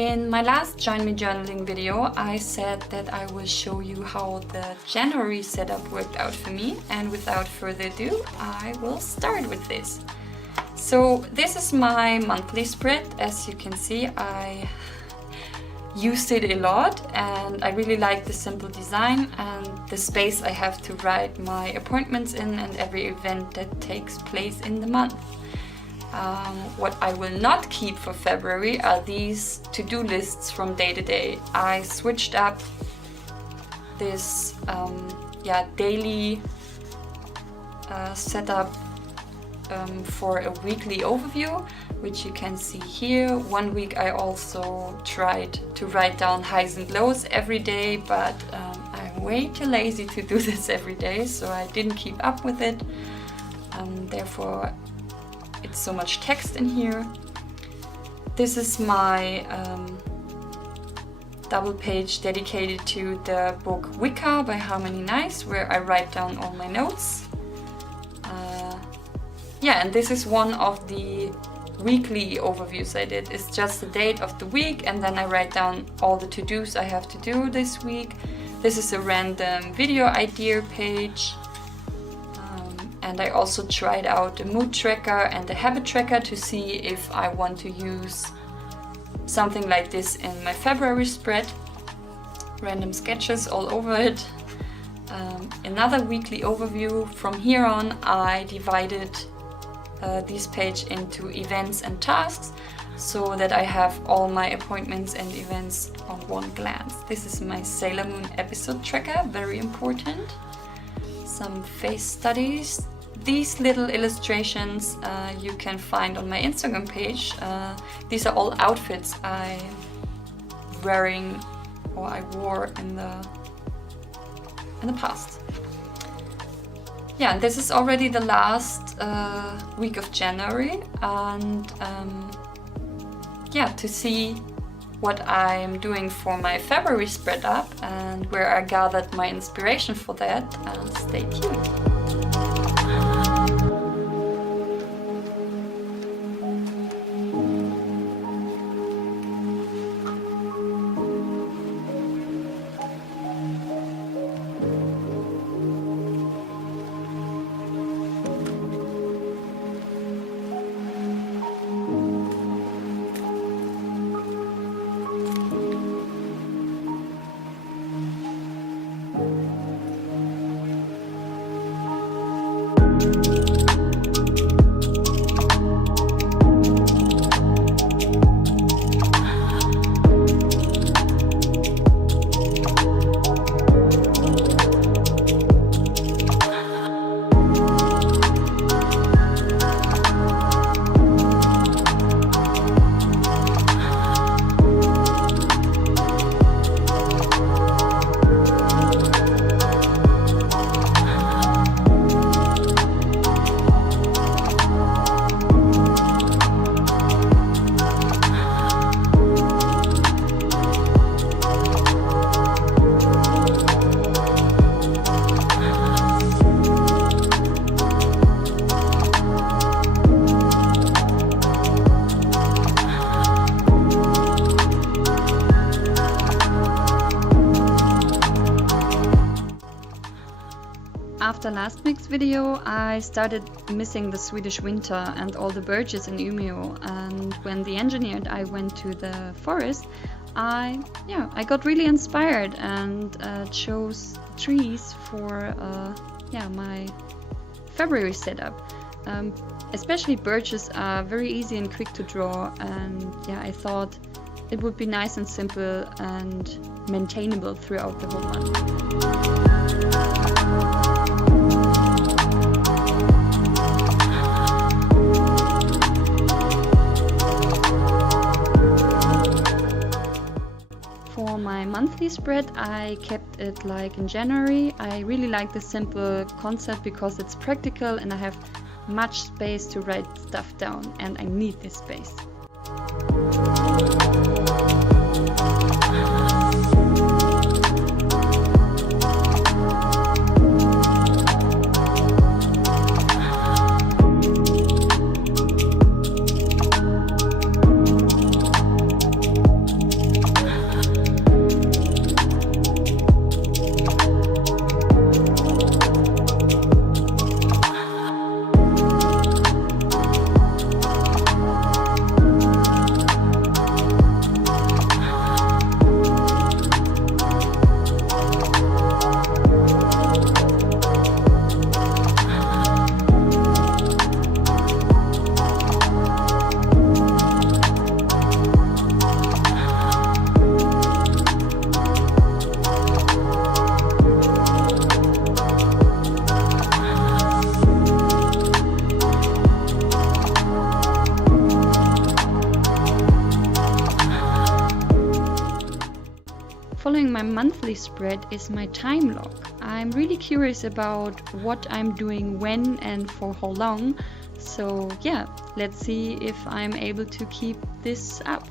In my last Join Me Journaling video, I said that I will show you how the January setup worked out for me, and without further ado, I will start with this. So this is my monthly spread. As you can see, I used it a lot and I really like the simple design and the space I have to write my appointments in and every event that takes place in the month. What I will not keep for February are these to-do lists from day to day. I switched up this daily setup for a weekly overview, which you can see here. One week I also tried to write down highs and lows every day, but I'm way too lazy to do this every day, so I didn't keep up with it. Therefore, it's so much text in here. This is my double page dedicated to the book Wicca by Harmony Nice, where I write down all my notes. And this is one of the weekly overviews I did. It's just the date of the week and then I write down all the to-dos I have to do this week. This is a random video idea page. And I also tried out a mood tracker and a habit tracker to see if I want to use something like this in my February spread. Random sketches all over it. Another weekly overview. From here on, I divided this page into events and tasks so that I have all my appointments and events on one glance. This is my Sailor Moon episode tracker, very important. Some face studies. These little illustrations you can find on my Instagram page. These are all outfits I'm wearing or I wore in the past. This is already the last week of January, and to see what I'm doing for my February spread up and where I gathered my inspiration for that, stay tuned. After last week's video, I started missing the Swedish winter and all the birches in Umeå, and when the engineer and I went to the forest, I got really inspired and chose trees for my February setup. Especially birches are very easy and quick to draw, and I thought it would be nice and simple and maintainable throughout the whole month. For my monthly spread, I kept it like in January. I really like the simple concept because it's practical and I have much space to write stuff down, and I need this space. monthly spread is my time log. I'm really curious about what I'm doing when and for how long. So yeah, let's see if I'm able to keep this up.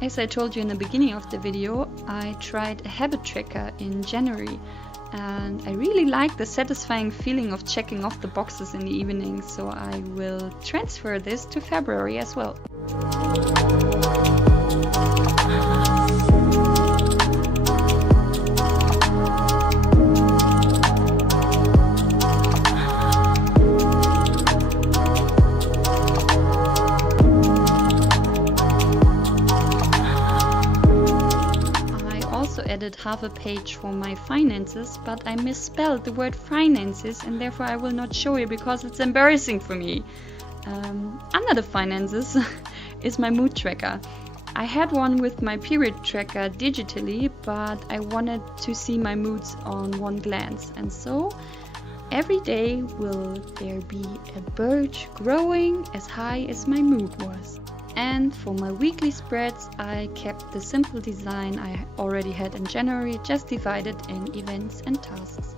As I told you in the beginning of the video, I tried a habit tracker in January, and I really like the satisfying feeling of checking off the boxes in the evening, so I will transfer this to February as well. Added half a page for my finances, but I misspelled the word finances and therefore I will not show you because it's embarrassing for me. Under the finances is my mood tracker. I had one with my period tracker digitally, but I wanted to see my moods on one glance, and so every day will there be a bird growing as high as my mood was. And for my weekly spreads, I kept the simple design I already had in January, just divided in events and tasks.